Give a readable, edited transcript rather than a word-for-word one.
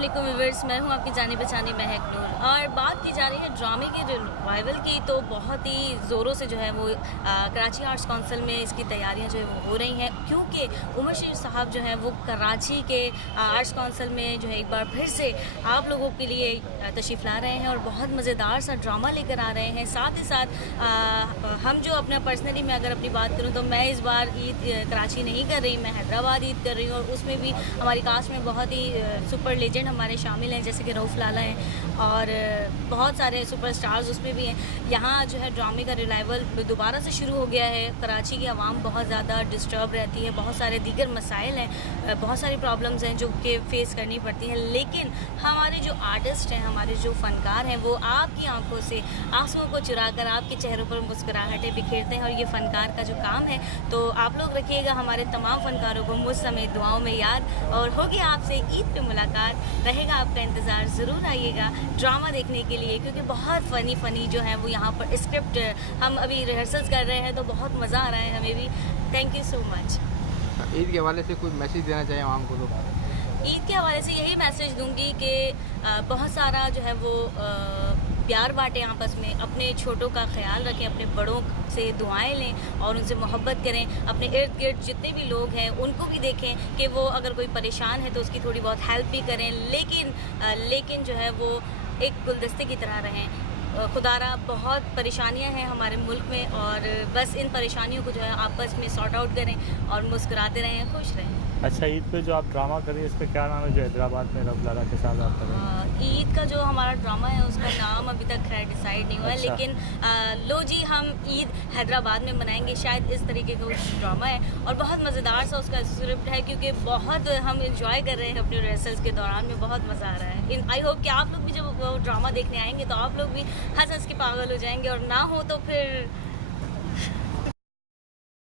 वालेकुम व्यूअर्स, मैं हूं आपकी जानी पहचानी महक नूर। और बात की जा रही है ड्रामे के रिवाइवल की, तो बहुत ही ज़ोरों से जो है वो कराची आर्ट्स काउंसिल में इसकी तैयारियां जो है वो हो रही हैं, क्योंकि उमर शरीफ साहब जो हैं वो कराची के आर्ट्स काउंसिल में जो है एक बार फिर से आप लोगों के लिए तशरीफ़ ला रहे हैं और बहुत मज़ेदार सा ड्रामा लेकर आ रहे हैं। साथ ही साथ हम जो अपना पर्सनली मैं अगर अपनी बात करूँ तो मैं इस बार ईद कराची नहीं कर रही, मैं हैदराबाद ईद कर रही हूँ। और उसमें भी हमारी कास्ट में बहुत ही सुपर लेजेंड हमारे शामिल हैं, जैसे कि रऊफ़ लाला हैं और बहुत सारे सुपर स्टार्स उसमें भी हैं। यहाँ जो है ड्रामे का रिवाइवल दोबारा से शुरू हो गया है। कराची की आवाम बहुत ज़्यादा डिस्टर्ब रहती है, बहुत सारे दीगर मसाइल हैं, बहुत सारी प्रॉब्लम्स हैं जो कि फ़ेस करनी पड़ती हैं। लेकिन हमारे जो आर्टिस्ट हैं, हमारे जो फ़नकार हैं, वो आपकी आंखों से आंसुओं को चुरा कर आपके चेहरों पर मुस्कुराहटें बिखेरते हैं। और ये फ़नकार का जो काम है, तो आप लोग रखिएगा हमारे तमाम फ़नकारों को मुझ समेत दुआओं में याद। और होगी आपसे ईद पे मुलाकात, रहेगा आपका इंतज़ार। ज़रूर आइएगा ड्रामा देखने के लिए, क्योंकि बहुत फ़नी जो है वो यहाँ पर स्क्रिप्ट हम अभी रिहर्सल्स कर रहे हैं, तो बहुत मज़ा आ रहा है हमें भी। Thank you so much. Eid के हवाले से कुछ मैसेज देना चाहिए आवाम को? तो ईद के हवाले से यही मैसेज दूंगी कि बहुत सारा जो है वो प्यार बांटें आपस में, अपने छोटों का ख्याल रखें, अपने बड़ों से दुआएं लें और उनसे मोहब्बत करें। अपने इर्द गिर्द जितने भी लोग हैं उनको भी देखें कि वो अगर कोई परेशान है तो उसकी थोड़ी बहुत हेल्प भी करें। लेकिन जो है वो एक गुलदस्ते की तरह रहें। खुदारा बहुत परेशानियां हैं हमारे मुल्क में, और बस इन परेशानियों को जो है आपस में सॉर्ट आउट करें और मुस्कुराते रहें, खुश रहें। अच्छा, ईद पे जो आप ड्रामा करिए इसका क्या नाम है जो हैदराबाद में रऊफ़ लाला के साथ आप करें? ईद का जो हमारा ड्रामा है उसका नाम अभी तक खैर डिसाइड नहीं हुआ है। अच्छा। लेकिन लो जी, हम ईद हैदराबाद में मनाएंगे, शायद इस तरीके का कुछ ड्रामा है। और बहुत मज़ेदार सा उसका स्क्रिप्ट है, क्योंकि बहुत हम इंजॉय कर रहे हैं अपने रिहर्सल्स के दौरान में, बहुत मज़ा आ रहा है। आई होप कि आप लोग भी जब वो ड्रामा देखने आएंगे तो आप लोग भी हंस हंस के पागल हो जाएंगे, और ना हो तो फिर